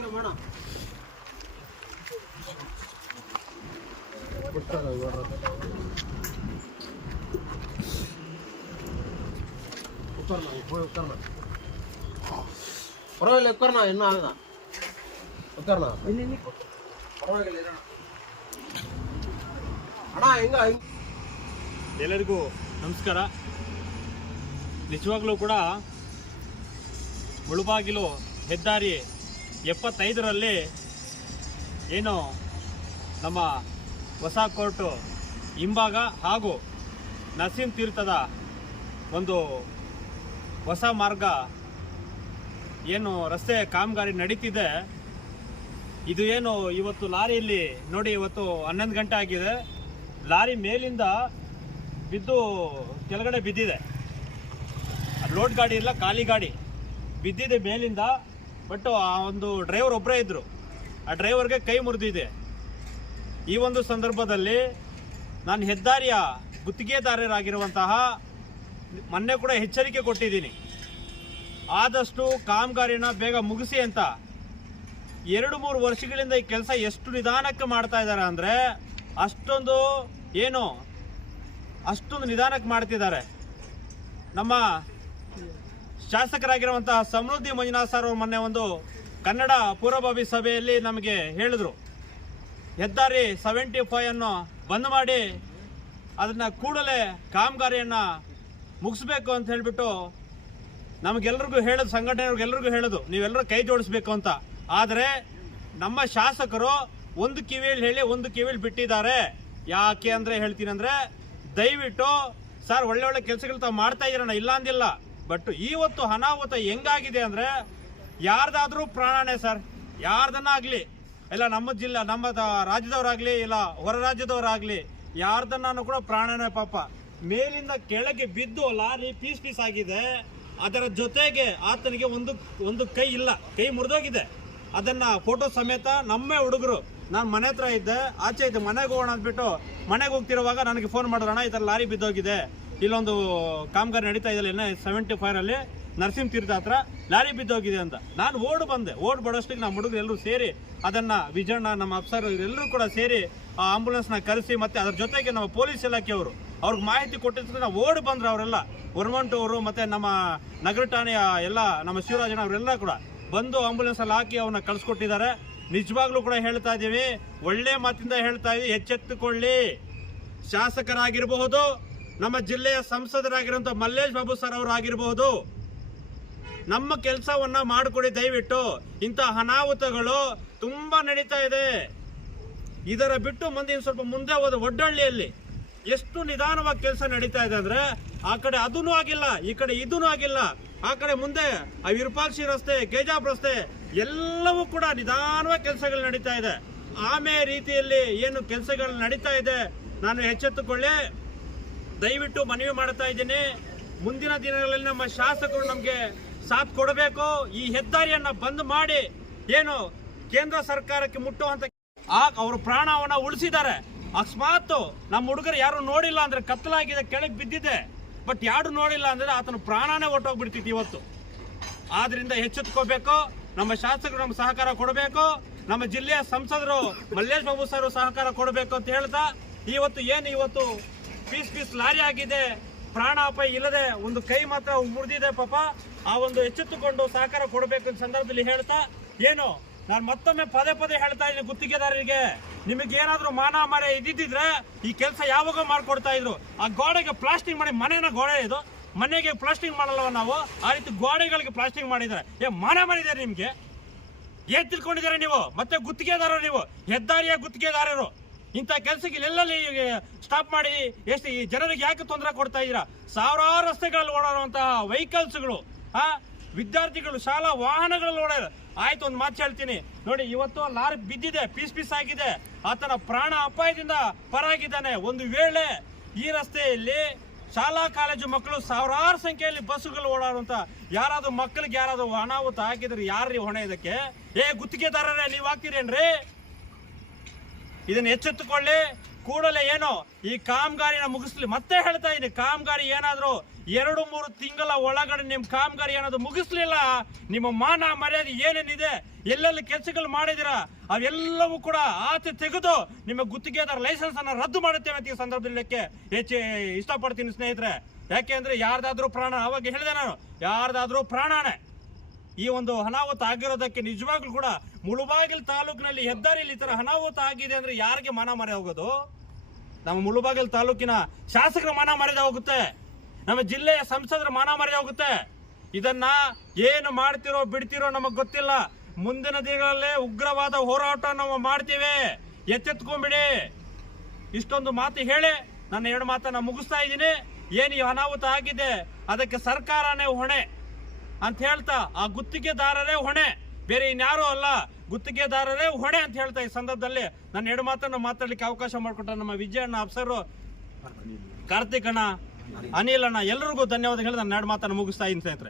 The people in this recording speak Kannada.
ಪರವಾಗಿಲ್ಲ ಉಕ್ಕರ್ನ ಇನ್ನೂ ಆಗದ ಉಕ್ಕರ್ನ ಪರವಾಗಿಲ್ಲ ಅಣ್ಣ ಹಿಂಗ. ಎಲ್ಲರಿಗೂ ನಮಸ್ಕಾರ. ನಿಜವಾಗ್ಲೂ ಕೂಡ ಮುಳುಬಾಗಿಲು ಹೆದ್ದಾರಿ 75ರಲ್ಲಿ ಏನು ನಮ್ಮ ಹೊಸ ಕೋರ್ಟು ಹಿಂಭಾಗ ಹಾಗೂ ನರಸಿಂಹ ತೀರ್ಥದ ಒಂದು ಹೊಸ ಮಾರ್ಗ ಏನು ರಸ್ತೆ ಕಾಮಗಾರಿ ನಡೀತಿದೆ. ಇದು ಏನು ಇವತ್ತು ಲಾರಿಯಲ್ಲಿ ನೋಡಿ, ಇವತ್ತು 11 ಗಂಟೆ ಆಗಿದೆ. ಲಾರಿ ಮೇಲಿಂದ ಬಿದ್ದು ಕೆಳಗಡೆ ಬಿದ್ದಿದೆ. ಲೋಡ್ ಗಾಡಿ ಇಲ್ಲ, ಖಾಲಿ ಗಾಡಿ ಬಿದ್ದಿದೆ ಮೇಲಿಂದ. ಬಟ್ ಆ ಒಂದು ಡ್ರೈವರ್ ಒಬ್ಬರೇ ಇದ್ದರು. ಆ ಡ್ರೈವರ್ಗೆ ಕೈ ಮುರಿದಿದೆ. ಈ ಒಂದು ಸಂದರ್ಭದಲ್ಲಿ ನಾನು ಹೆದ್ದಾರಿಯ ಗುತ್ತಿಗೆದಾರರಾಗಿರುವಂತಹ ಮೊನ್ನೆ ಕೂಡ ಎಚ್ಚರಿಕೆ ಕೊಟ್ಟಿದ್ದೀನಿ, ಆದಷ್ಟು ಕಾಮಗಾರಿನ ಬೇಗ ಮುಗಿಸಿ ಅಂತ. 2-3 ವರ್ಷಗಳಿಂದ ಈ ಕೆಲಸ ಎಷ್ಟು ನಿಧಾನಕ್ಕೆ ಮಾಡ್ತಾ ಇದ್ದಾರೆ ಅಂದರೆ ಅಷ್ಟೊಂದು ನಿಧಾನಕ್ಕೆ ಮಾಡ್ತಿದ್ದಾರೆ. ನಮ್ಮ ಶಾಸಕರಾಗಿರುವಂತಹ ಸಮೃದ್ಧಿ ಮಂಜುನಾಥ್ ಸರ್ ಅವರು ಮೊನ್ನೆ ಒಂದು ಕನ್ನಡ ಪೂರ್ವಭಾವಿ ಸಭೆಯಲ್ಲಿ ನಮಗೆ ಹೇಳಿದ್ರು, ಹೆದ್ದಾರಿ 75 ಅನ್ನು ಬಂದ್ ಮಾಡಿ ಅದನ್ನು ಕೂಡಲೇ ಕಾಮಗಾರಿಯನ್ನು ಮುಗಿಸ್ಬೇಕು ಅಂತ ಹೇಳಿಬಿಟ್ಟು ನಮಗೆಲ್ಲರಿಗೂ ಹೇಳೋದು, ಸಂಘಟನೆಯವ್ರಿಗೆಲ್ಲರಿಗೂ ಹೇಳೋದು, ನೀವೆಲ್ಲರೂ ಕೈ ಜೋಡಿಸ್ಬೇಕು ಅಂತ. ಆದರೆ ನಮ್ಮ ಶಾಸಕರು ಒಂದು ಕಿವಿಯಲ್ಲಿ ಹೇಳಿ ಒಂದು ಕಿವಿಯಲ್ಲಿ ಬಿಟ್ಟಿದ್ದಾರೆ. ಯಾಕೆ ಅಂದರೆ ಹೇಳ್ತೀನಿ ಅಂದರೆ, ದಯವಿಟ್ಟು ಸರ್ ಒಳ್ಳೆ ಒಳ್ಳೆ ಕೆಲಸಗಳು ತಾವು ಮಾಡ್ತಾ ಇದ್ದೀರಣ್ಣ, ಇಲ್ಲ ಅಂದಿಲ್ಲ. ಬಟ್ ಇವತ್ತು ಅನಾಹುತ ಹೆಂಗಾಗಿದೆ ಅಂದರೆ ಯಾರ್ದಾದ್ರೂ ಪ್ರಾಣನೇ ಸರ್, ಯಾರ್ದನ್ನಾಗಲಿ, ಇಲ್ಲ ನಮ್ಮ ಜಿಲ್ಲೆ ನಮ್ಮ ರಾಜ್ಯದವರಾಗಲಿ ಇಲ್ಲ ಹೊರ ರಾಜ್ಯದವರಾಗಲಿ, ಯಾರ್ದನ್ನು ಕೂಡ ಪ್ರಾಣನೇ. ಪಾಪ ಮೇಲಿಂದ ಕೆಳಗೆ ಬಿದ್ದು ಲಾರಿ ಪೀಸ್ ಆಗಿದೆ. ಅದರ ಜೊತೆಗೆ ಆತನಿಗೆ ಒಂದು ಕೈ ಇಲ್ಲ, ಕೈ ಮುರಿದೋಗಿದೆ. ಅದನ್ನು ಫೋಟೋ ಸಮೇತ ನಮ್ಮ ಹುಡುಗರು, ನಾನು ಮನೆ ಹತ್ರ ಇದ್ದೆ, ಆಚೆ ಇದ್ದೆ, ಮನೆಗೆ ಹೋಗೋಣ ಅಂದ್ಬಿಟ್ಟು ಮನೆಗೆ ಹೋಗ್ತಿರುವಾಗ ನನಗೆ ಫೋನ್ ಮಾಡಿದ್ರಣ್ಣ, ಈ ಥರ ಲಾರಿ ಬಿದ್ದೋಗಿದೆ, ಇಲ್ಲೊಂದು ಕಾಮಗಾರಿ ನಡೀತಾ ಇದೆಯಲ್ಲ 75ರಲ್ಲಿ ನರಸಿಂಹ ತೀರ್ಥ ಹತ್ರ ಲಾರಿ ಬಿದ್ದೋಗಿದೆ ಅಂತ. ನಾನು ಓಡ್ ಬಡೋಷ್ಟಿಗೆ ನಮ್ಮ ಹುಡುಗರು ಎಲ್ಲರೂ ಸೇರಿ ಅದನ್ನು, ವಿಜಯಣ್ಣ ನಮ್ಮ ಅಫ್ಸರ್ ಎಲ್ಲರೂ ಕೂಡ ಸೇರಿ ಆ ಆಂಬುಲೆನ್ಸ್ನ ಕರೆಸಿ, ಮತ್ತು ಅದ್ರ ಜೊತೆಗೆ ನಮ್ಮ ಪೊಲೀಸ್ ಇಲಾಖೆಯವರು ಅವ್ರಿಗೆ ಮಾಹಿತಿ ಕೊಟ್ಟಿದ್ರೆ ನಾವು ಓಡಿ ಬಂದ್ರು. ಅವರೆಲ್ಲ ಅವರು ಮತ್ತು ನಮ್ಮ ನಗರ ಠಾಣೆಯ ಎಲ್ಲ ನಮ್ಮ ಶಿವರಾಜನ ಅವರೆಲ್ಲ ಕೂಡ ಬಂದು ಆಂಬುಲೆನ್ಸಲ್ಲಿ ಹಾಕಿ ಅವನ್ನ ಕಳಿಸ್ಕೊಟ್ಟಿದ್ದಾರೆ. ನಿಜವಾಗ್ಲೂ ಕೂಡ ಹೇಳ್ತಾ ಇದ್ದೀವಿ, ಒಳ್ಳೆ ಮಾತಿಂದ ಹೇಳ್ತಾ ಇದ್ದೀವಿ, ಎಚ್ಚೆತ್ತುಕೊಳ್ಳಿ. ಶಾಸಕರಾಗಿರಬಹುದು, ನಮ್ಮ ಜಿಲ್ಲೆಯ ಸಂಸದರಾಗಿರುವಂಥ ಮಲ್ಲೇಶ್ ಬಾಬು ಸರ್ ಅವರು ಆಗಿರಬಹುದು, ನಮ್ಮ ಕೆಲಸವನ್ನ ಮಾಡಿಕೊಡಿ ದಯವಿಟ್ಟು. ಇಂಥ ಅನಾಹುತಗಳು ತುಂಬಾ ನಡೀತಾ ಇದೆ. ಇದರ ಬಿಟ್ಟು ಸ್ವಲ್ಪ ಮುಂದೆ ಹೋದ ಒಡ್ಡಳ್ಳಿಯಲ್ಲಿ ಎಷ್ಟು ನಿಧಾನವಾಗಿ ಕೆಲಸ ನಡೀತಾ ಇದೆ ಅಂದ್ರೆ, ಆ ಕಡೆ ಅದೂ ಆಗಿಲ್ಲ, ಈ ಕಡೆ ಇದೂ ಆಗಿಲ್ಲ. ಆ ಕಡೆ ಮುಂದೆ ಆ ವಿರೂಪಾಕ್ಷಿ ರಸ್ತೆ, ಕೆಜಾಪ್ ರಸ್ತೆ ಎಲ್ಲವೂ ಕೂಡ ನಿಧಾನವಾಗಿ ಕೆಲಸಗಳು ನಡೀತಾ ಇದೆ. ಆಮೇಲೆ ರೀತಿಯಲ್ಲಿ ಏನು ಕೆಲಸಗಳು ನಡೀತಾ ಇದೆ, ನಾನು ಎಚ್ಚೆತ್ತುಕೊಳ್ಳಿ ದಯವಿಟ್ಟು ಮನವಿ ಮಾಡ್ತಾ ಇದ್ದೀನಿ. ಮುಂದಿನ ದಿನಗಳಲ್ಲಿ ನಮ್ಮ ಶಾಸಕರು ನಮಗೆ ಸಾಥ್ ಕೊಡಬೇಕು. ಈ ಹೆದ್ದಾರಿಯನ್ನ ಬಂದ್ ಮಾಡಿ ಏನು ಕೇಂದ್ರ ಸರ್ಕಾರಕ್ಕೆ ಮುಟ್ಟುವಂತ ಅವರು ಪ್ರಾಣವನ್ನ ಉಳಿಸಿದ್ದಾರೆ. ಅಕಸ್ಮಾತ್ ನಮ್ಮ ಹುಡುಗರು ಯಾರು ನೋಡಿಲ್ಲ ಅಂದ್ರೆ, ಕತ್ತಲಾಗಿದೆ, ಕೆಳಗೆ ಬಿದ್ದಿದೆ, ಬಟ್ ಯಾರು ನೋಡಿಲ್ಲ ಅಂದ್ರೆ ಆತನ ಪ್ರಾಣನೇ ಹೊಟ್ಟೋಗ್ಬಿಡ್ತಿತ್ತು ಇವತ್ತು. ಆದ್ರಿಂದ ಎಚ್ಚೆತ್ಕೋಬೇಕು. ನಮ್ಮ ಶಾಸಕರು ನಮ್ಮ ಸಹಕಾರ ಕೊಡಬೇಕು. ನಮ್ಮ ಜಿಲ್ಲೆಯ ಸಂಸದರು ಮಲ್ಲೇಶ್ ಬಾಬು ಸರ್ ಸಹಕಾರ ಕೊಡಬೇಕು ಅಂತ ಹೇಳ್ತಾ, ಇವತ್ತು ಪೀಸ್ ಲಾರಿ ಆಗಿದೆ, ಪ್ರಾಣ ಅಪಾಯ ಇಲ್ಲದೆ ಒಂದು ಕೈ ಮಾತ್ರ ಮುರಿದಿದೆ ಪಾಪ. ಆ ಒಂದು ಎಚ್ಚೆತ್ತುಕೊಂಡು ಸಹಕಾರ ಕೊಡಬೇಕು ಅಂತ ಸಂದರ್ಭದಲ್ಲಿ ಹೇಳ್ತಾ, ನಾನು ಮತ್ತೊಮ್ಮೆ ಪದೇ ಹೇಳ್ತಾ ಇದ್ದೀನಿ ಗುತ್ತಿಗೆದಾರರಿಗೆ, ನಿಮಗೆ ಏನಾದ್ರೂ ಮಾನ ಮರೆ ಇದ್ದಿದ್ರೆ ಈ ಕೆಲಸ ಯಾವಾಗ ಮಾಡ್ಕೊಡ್ತಾ ಇದ್ರು. ಆ ಗೋಡೆಗೆ ಪ್ಲಾಸ್ಟಿಂಗ್ ಮಾಡಿ, ಮನೆಗೆ ಪ್ಲಾಸ್ಟಿಂಗ್ ಮಾಡಲ್ವ ನಾವು, ಆ ರೀತಿ ಗೋಡೆಗಳಿಗೆ ಪ್ಲಾಸ್ಟಿಂಗ್ ಮಾಡಿದ್ದಾರೆ. ಮಾನ ಮಾಡಿದ್ದಾರೆ ನಿಮ್ಗೆ, ಏನ್ ತಿಳ್ಕೊಂಡಿದ್ದಾರೆ ನೀವು? ಮತ್ತೆ ಗುತ್ತಿಗೆದಾರರು ನೀವು, ಹೆದ್ದಾರಿಯ ಗುತ್ತಿಗೆದಾರರು. ಇಂಥ ಕೆಲಸಕ್ಕೆ ಎಲ್ಲೆಲ್ಲಿ ಸ್ಟಾಪ್ ಮಾಡಿ ಎಷ್ಟು ಈ ಜನರಿಗೆ ಯಾಕೆ ತೊಂದರೆ ಕೊಡ್ತಾ ಇದ್ದೀರಾ? ಸಾವಿರಾರು ರಸ್ತೆಗಳಲ್ಲಿ ಓಡಾಡುವಂತಹ ವೆಹಿಕಲ್ಸ್ಗಳು, ವಿದ್ಯಾರ್ಥಿಗಳು ಶಾಲಾ ವಾಹನಗಳಲ್ಲಿ ಓಡಾಡ. ಆಯ್ತು, ಒಂದು ಮಾತು ಹೇಳ್ತೀನಿ ನೋಡಿ, ಇವತ್ತು ಲಾರಿ ಬಿದ್ದಿದೆ, ಪೀಸ್ ಆಗಿದೆ, ಆತನ ಪ್ರಾಣ ಅಪಾಯದಿಂದ ಪರಾಗಿದ್ದಾನೆ. ಒಂದು ವೇಳೆ ಈ ರಸ್ತೆಯಲ್ಲಿ ಶಾಲಾ ಕಾಲೇಜು ಮಕ್ಕಳು ಸಾವಿರಾರು ಸಂಖ್ಯೆಯಲ್ಲಿ ಬಸ್ಸುಗಳು ಓಡಾಡುವಂತ ಯಾರಾದ್ರೂ ಮಕ್ಕಳಿಗೆ ಯಾರಾದ್ರೂ ಅನಾಹುತ ಹಾಕಿದ್ರೆ ಯಾರ್ರೀ ಹೊಣೆ ಇದಕ್ಕೆ? ಗುತ್ತಿಗೆದಾರರೇ ನೀವು ಹಾಕ್ತೀರೇನ್ರಿ? ಇದನ್ನ ಎಚ್ಚೆತ್ತುಕೊಳ್ಳಿ ಕೂಡಲೇ. ಈ ಕಾಮಗಾರಿನ ಮುಗಿಸ್ಲಿ. ಮತ್ತೆ ಹೇಳ್ತಾ ಇದ್ದೀನಿ, ಕಾಮಗಾರಿ ಏನಾದ್ರು 2-3 ತಿಂಗಳ ಒಳಗಡೆ ನಿಮ್ಮ ಕಾಮಗಾರಿ ಅನ್ನೋದು ಮುಗಿಸ್ಲಿಲ್ಲ, ನಿಮ್ಮ ಮಾನ ಮರ್ಯಾದೆ ಏನೇನಿದೆ, ಎಲ್ಲೆಲ್ಲಿ ಕೆಲಸಗಳು ಮಾಡಿದಿರ ಅವೆಲ್ಲವೂ ಕೂಡ ಆಚೆ ತೆಗೆದು ನಿಮ್ಮ ಗುತ್ತಿಗೆದಾರ ಲೈಸೆನ್ಸ್ ಅನ್ನ ರದ್ದು ಮಾಡುತ್ತೇವೆ ಅಂತ ಈ ಸಂದರ್ಭದಲ್ಲಿ ಹೆಚ್ಚು ಇಷ್ಟಪಡ್ತೀನಿ ಸ್ನೇಹಿತರೆ. ಯಾಕೆ ಅಂದ್ರೆ ಯಾರ್ದಾದ್ರೂ ಪ್ರಾಣ, ಅವಾಗ ಹೇಳಿದೆ ನಾನು, ಯಾರ್ದಾದ್ರೂ ಪ್ರಾಣನೇ ಈ ಒಂದು ಅನಾಹುತ ಆಗಿರೋದಕ್ಕೆ ನಿಜವಾಗ್ಲೂ ಕೂಡ ಮುಳುಬಾಗಿಲು ತಾಲೂಕಿನಲ್ಲಿ ಹೆದ್ದಾರಿಯಲ್ಲಿ ಈ ತರ ಅನಾಹುತ ಆಗಿದೆ ಅಂದ್ರೆ ಯಾರಿಗೆ ಮಾನ ಮರ್ಯಾದೆ ಹೋಗೋದು? ನಮ್ಮ ಮುಳುಬಾಗಿಲು ತಾಲೂಕಿನ ಶಾಸಕರ ಮಾನ ಮರ್ಯಾದೆ ಹೋಗುತ್ತೆ, ನಮ್ಮ ಜಿಲ್ಲೆಯ ಸಂಸದರ ಮಾನ ಮರ್ಯಾದೆ ಹೋಗುತ್ತೆ. ಇದನ್ನ ಏನು ಮಾಡ್ತಿರೋ ಬಿಡ್ತಿರೋ ನಮಗ್ ಗೊತ್ತಿಲ್ಲ. ಮುಂದಿನ ದಿನಗಳಲ್ಲೇ ಉಗ್ರವಾದ ಹೋರಾಟ ನಾವು ಮಾಡ್ತೀವಿ, ಎಚ್ಚೆತ್ಕೊಂಡ್ಬಿಡಿ. ಇಷ್ಟೊಂದು ಮಾತು ಹೇಳಿ ನನ್ನ 2 ಮಾತನ್ನ ಮುಗಿಸ್ತಾ ಇದ್ದೀನಿ. ಏನು ಈ ಅನಾಹುತ ಆಗಿದೆ ಅದಕ್ಕೆ ಸರ್ಕಾರನೇ ಹೊಣೆ ಅಂತ ಹೇಳ್ತಾ, ಆ ಗುತ್ತಿಗೆದಾರರೇ ಹೊಣೆ, ಬೇರೆ ಇನ್ಯಾರೂ ಅಲ್ಲ, ಗುತ್ತಿಗೆದಾರರೇ ಹೊಣೆ ಅಂತ ಹೇಳ್ತಾ ಈ ಸಂದರ್ಭದಲ್ಲಿ ನನ್ನ 2 ಮಾತನ್ನ ಮಾತಾಡ್ಲಿಕ್ಕೆ ಅವಕಾಶ ಮಾಡಿಕೊಟ್ಟ ನಮ್ಮ ವಿಜಯಣ್ಣ ಅಫ್ಸರು, ಕಾರ್ತಿಕ್ ಅಣ್ಣ, ಅನಿಲ್ ಅಣ್ಣ, ಎಲ್ಲರಿಗೂ ಧನ್ಯವಾದ ಹೇಳಿ ನನ್ನ 2 ಮಾತನ್ನ ಮುಗಿಸ್ತಾ ಇದ್ದೀನಿ ಸ್ನೇಹಿತರೆ.